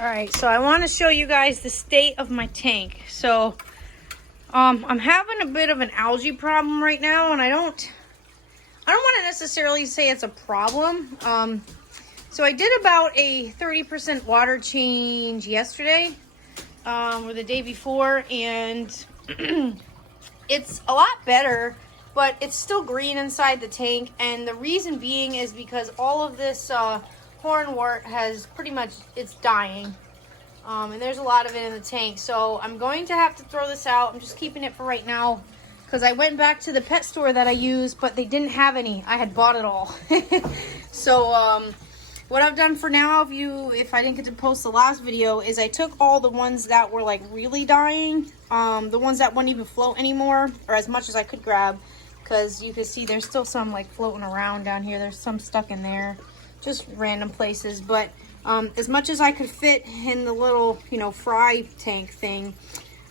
All right, so I want to show you guys the state of my tank. So I'm having a bit of an algae problem right now, and I don't want to necessarily say it's a problem. So I did about a 30% water change yesterday or the day before, and it's a lot better, but it's still green inside the tank. And the reason being is because all of this hornwort has pretty much, it's dying. And there's a lot of it in the tank. So I'm going to have to throw this out. I'm just keeping it for right now because I went back to the pet store that I use, but they didn't have any. I had bought it all. So what I've done for now, if I didn't get to post the last video, is I took all the ones that were like really dying, the ones that wouldn't even float anymore, or as much as I could grab, because you can see there's still some like floating around down here. There's some stuck in there, just random places. But as much as I could fit in the little, fry tank thing,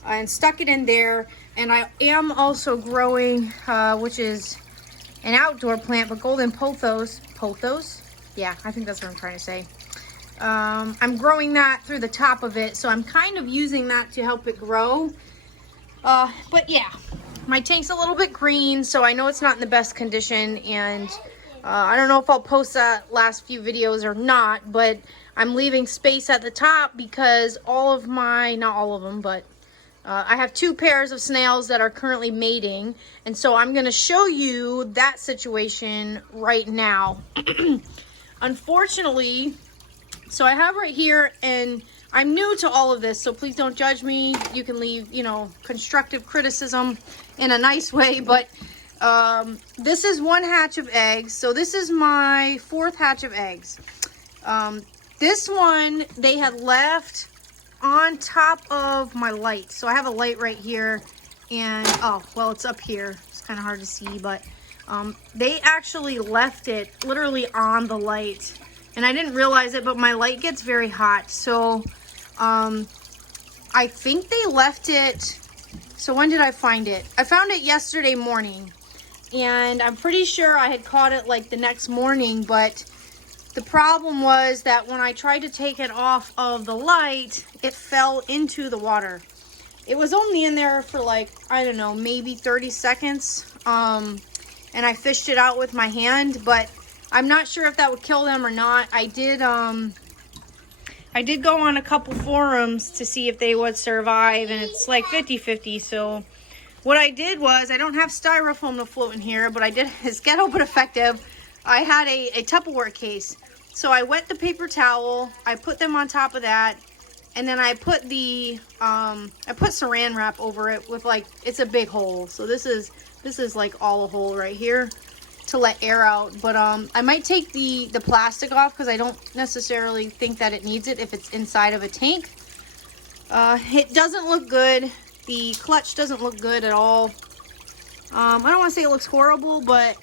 and stuck it in there. And I am also growing, which is an outdoor plant, but golden pothos. Yeah, I think that's what I'm trying to say. I'm growing that through the top of it, so I'm kind of using that to help it grow. But yeah, my tank's a little bit green, so I know it's not in the best condition, and I don't know if I'll post that last few videos or not, but I'm leaving space at the top because not all of them, but I have 2 pairs of snails that are currently mating, and so I'm going to show you that situation right now. Unfortunately, so I have right here, and I'm new to all of this, so please don't judge me. You can leave, constructive criticism in a nice way, but this is 1 hatch of eggs. So this is my 4th hatch of eggs. This one they had left on top of my light. So I have a light right here, and it's up here. It's kind of hard to see, but they actually left it literally on the light, and I didn't realize it, but my light gets very hot. So I think they left it. So when did I find it? I found it yesterday morning, and I'm pretty sure I had caught it like the next morning, but the problem was that when I tried to take it off of the light, it fell into the water. It was only in there for like, I don't know, maybe 30 seconds. And I fished it out with my hand, but I'm not sure if that would kill them or not. I did go on a couple forums to see if they would survive, and it's like 50-50. So what I did was, I don't have styrofoam to float in here, but I did, it's ghetto but effective. I had a Tupperware case. So I wet the paper towel, I put them on top of that, and then I put saran wrap over it with it's a big hole. So this is like all a hole right here to let air out. But I might take the plastic off because I don't necessarily think that it needs it if it's inside of a tank. It doesn't look good. The clutch doesn't look good at all. I don't want to say it looks horrible, but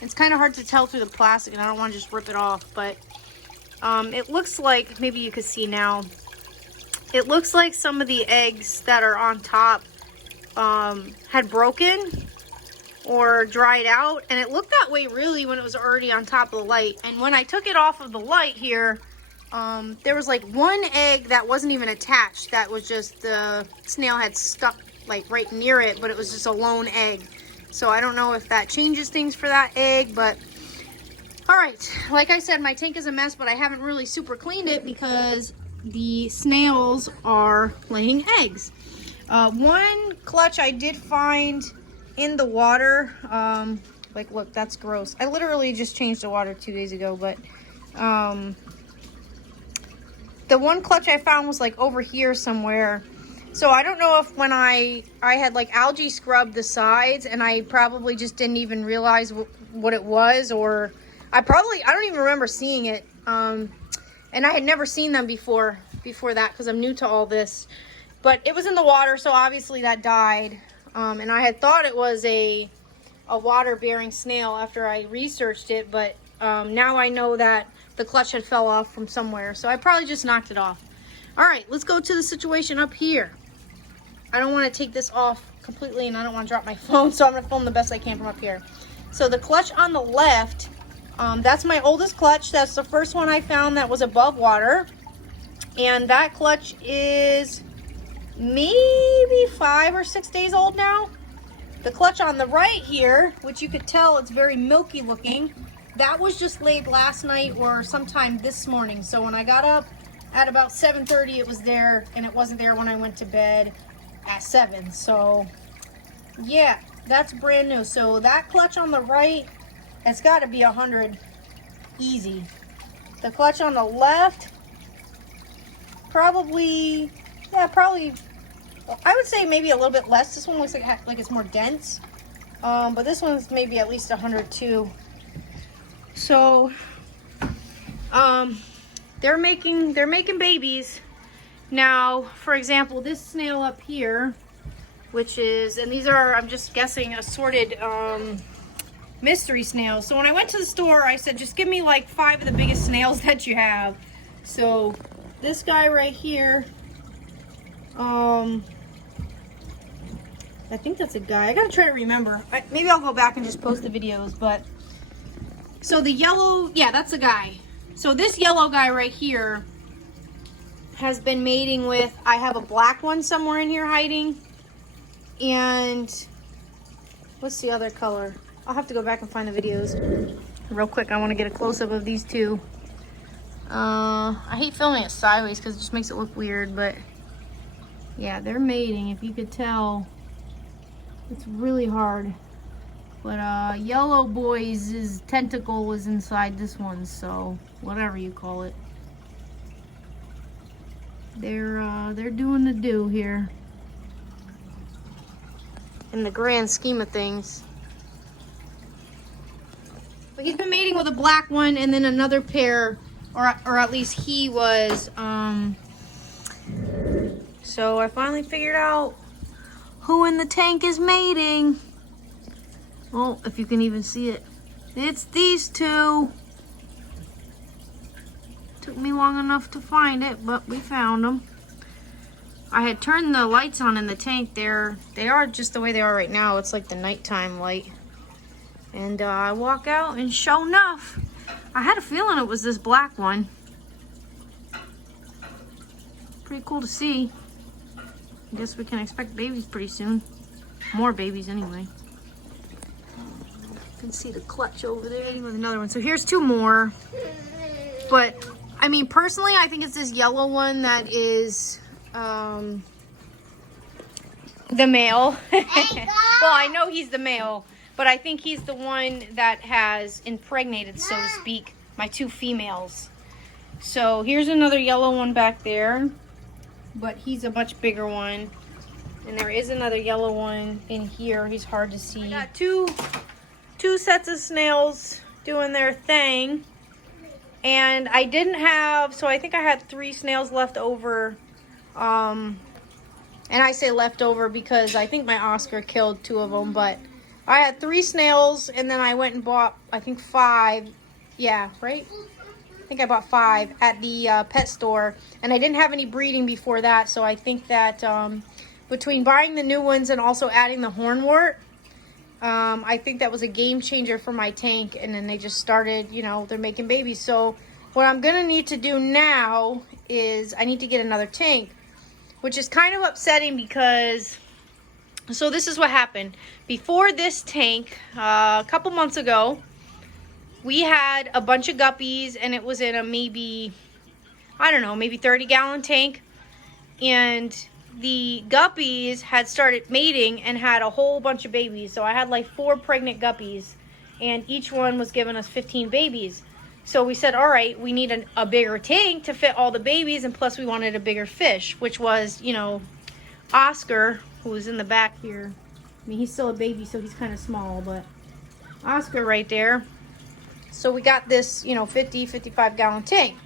it's kind of hard to tell through the plastic, and I don't want to just rip it off. But it looks like, maybe you can see now, it looks like some of the eggs that are on top had broken or dried out, and it looked that way really when it was already on top of the light. And when I took it off of the light here, there was like 1 egg that wasn't even attached. That was just the snail had stuck like right near it, but it was just a lone egg. So I don't know if that changes things for that egg, but all right. Like I said, my tank is a mess, but I haven't really super cleaned it because the snails are laying eggs. 1 clutch I did find in the water. Look, that's gross. I literally just changed the water 2 days ago, but the 1 clutch I found was like over here somewhere. So I don't know if when I had like algae scrubbed the sides, and I probably just didn't even realize what it was, or I don't even remember seeing it. And I had never seen them before that because I'm new to all this. But it was in the water, so obviously that died. And I had thought it was a water-bearing snail after I researched it, but now I know that the clutch had fell off from somewhere, so I probably just knocked it off. All right, let's go to the situation up here. I don't want to take this off completely, and I don't want to drop my phone, so I'm going to film the best I can from up here. So the clutch on the left, that's my oldest clutch. That's the first one I found that was above water. And that clutch is maybe 5 or 6 days old now. The clutch on the right here, which you could tell it's very milky looking, that was just laid last night or sometime this morning. So when I got up at about 7:30, it was there, and it wasn't there when I went to bed at 7. So yeah, that's brand new. So that clutch on the right, it's got to be 100 easy. The clutch on the left, probably, yeah, probably, I would say maybe a little bit less. This one looks like it's more dense, but this one's maybe at least 100 too. So they're making babies now. For example, this snail up here, which is, and these are, I'm just guessing, assorted mystery snails. So when I went to the store, I said, just give me like 5 of the biggest snails that you have. So this guy right here, I think that's a guy. I gotta try to remember. Maybe I'll go back and just post the videos. But so the yellow, yeah, that's a guy. So this yellow guy right here has been mating with, I have a black one somewhere in here hiding. And what's the other color? I'll have to go back and find the videos real quick. I want to get a close-up of these two. I hate filming it sideways because it just makes it look weird, but yeah, they're mating. If you could tell, it's really hard. But yellow boy's tentacle is inside this one, so whatever you call it. They're doing the do here. In the grand scheme of things. But he's been mating with a black one, and then another pair, or at least he was. So I finally figured out who in the tank is mating. Well, if you can even see it, it's these two. Took me long enough to find it, but we found them. I had turned the lights on in the tank. They are just the way they are right now. It's like the nighttime light. And I walk out, and sure enough, I had a feeling it was this black one. Pretty cool to see. I guess we can expect babies pretty soon. More babies anyway. You can see the clutch over there with another one. So here's 2 more. But, I mean, personally, I think it's this yellow one that is the male. Well, I know he's the male, but I think he's the one that has impregnated, so to speak, my 2 females. So here's another yellow one back there, but he's a much bigger one. And there is another yellow one in here. He's hard to see. I got two sets of snails doing their thing. And I didn't have, so I think I had 3 snails left over. And I say leftover because I think my Oscar killed 2 of them, but I had 3 snails, and then I went and bought, I think 5. Yeah, right? I think I bought 5 at the pet store, and I didn't have any breeding before that, so I think that between buying the new ones and also adding the hornwort, I think that was a game changer for my tank. And then they just started, you know, they're making babies. So what I'm gonna need to do now is I need to get another tank, which is kind of upsetting because, so this is what happened. Before this tank, a couple months ago, we had a bunch of guppies, and it was in a maybe, I don't know, maybe 30-gallon tank. And the guppies had started mating and had a whole bunch of babies. So I had like 4 pregnant guppies, and each one was giving us 15 babies. So we said, all right, we need a bigger tank to fit all the babies, and plus we wanted a bigger fish, which was, you know, Oscar, who was in the back here. I mean, he's still a baby, so he's kind of small, but Oscar right there. So we got this, you know, 55-gallon tank.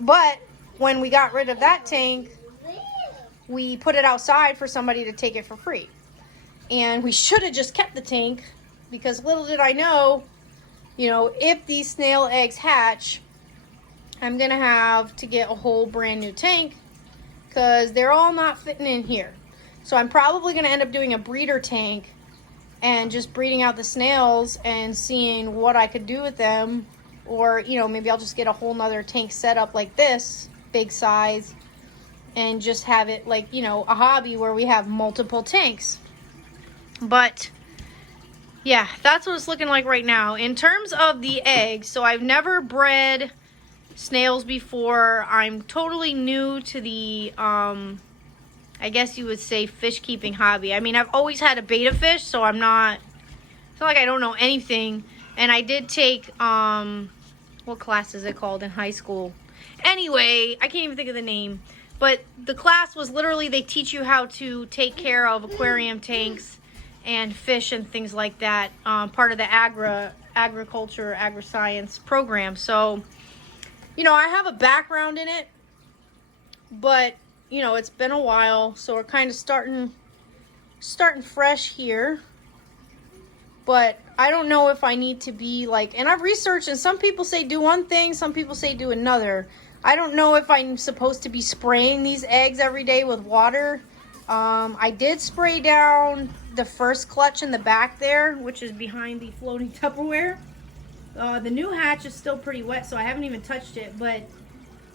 But when we got rid of that tank, we put it outside for somebody to take it for free. And we should have just kept the tank, because little did I know, you know, if these snail eggs hatch, I'm going to have to get a whole brand new tank, because they're all not fitting in here. So I'm probably going to end up doing a breeder tank and just breeding out the snails and seeing what I could do with them Or, you know, maybe I'll just get a whole nother tank set up like this, big size, and just have it like, you know, a hobby where we have multiple tanks. But yeah, that's what it's looking like right now. In terms of the eggs, so I've never bred snails before. I'm totally new to the, I guess you would say, fish keeping hobby. I mean, I've always had a betta fish, so it's not like I don't know anything. And I did take, what class is it called in high school? Anyway, I can't even think of the name. But the class was literally, they teach you how to take care of aquarium tanks and fish and things like that. Part of the agriculture, agri-science program. So, you know, I have a background in it. But, you know, it's been a while. So we're kind of starting fresh here. But I don't know if I need to be like, and I've researched, and some people say do one thing, some people say do another. I don't know if I'm supposed to be spraying these eggs every day with water. I did spray down the first clutch in the back there, which is behind the floating Tupperware. The new hatch is still pretty wet, so I haven't even touched it. But,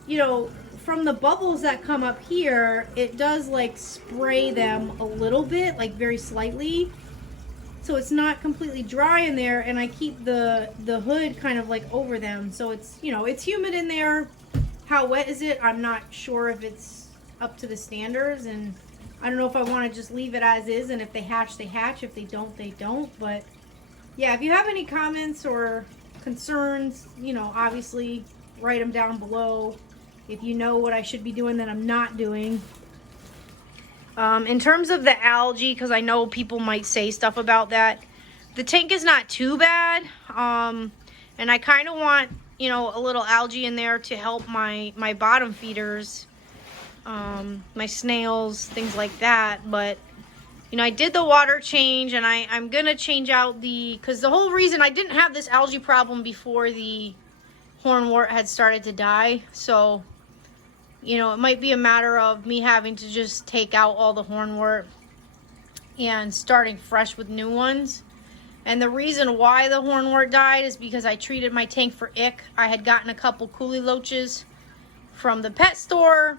you know, from the bubbles that come up here, it does like spray them a little bit, like very slightly. So it's not completely dry in there, and I keep the hood kind of like over them. So it's, you know, it's humid in there. How wet is it? I'm not sure if it's up to the standards, and I don't know if I want to just leave it as is, and if they hatch, they hatch. If they don't, they don't. But yeah, if you have any comments or concerns, you know, obviously write them down below. If you know what I should be doing that I'm not doing. In terms of the algae, because I know people might say stuff about that, the tank is not too bad. And I kind of want, you know, a little algae in there to help my bottom feeders, my snails, things like that. But, you know, I did the water change, and I'm going to change out because the whole reason I didn't have this algae problem before the hornwort had started to die. So, you know, it might be a matter of me having to just take out all the hornwort and starting fresh with new ones. And the reason why the hornwort died is because I treated my tank for ick. I had gotten a couple coolie loaches from the pet store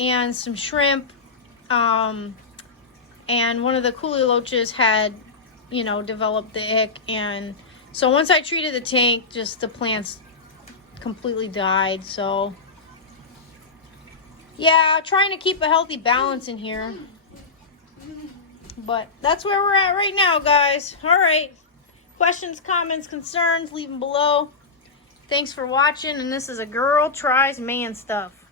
and some shrimp. And one of the coolie loaches had, you know, developed the ick. And so once I treated the tank, just the plants completely died. So yeah, trying to keep a healthy balance in here. But that's where we're at right now, guys. All right. Questions, comments, concerns, leave them below. Thanks for watching. And this is A Girl Tries Man Stuff.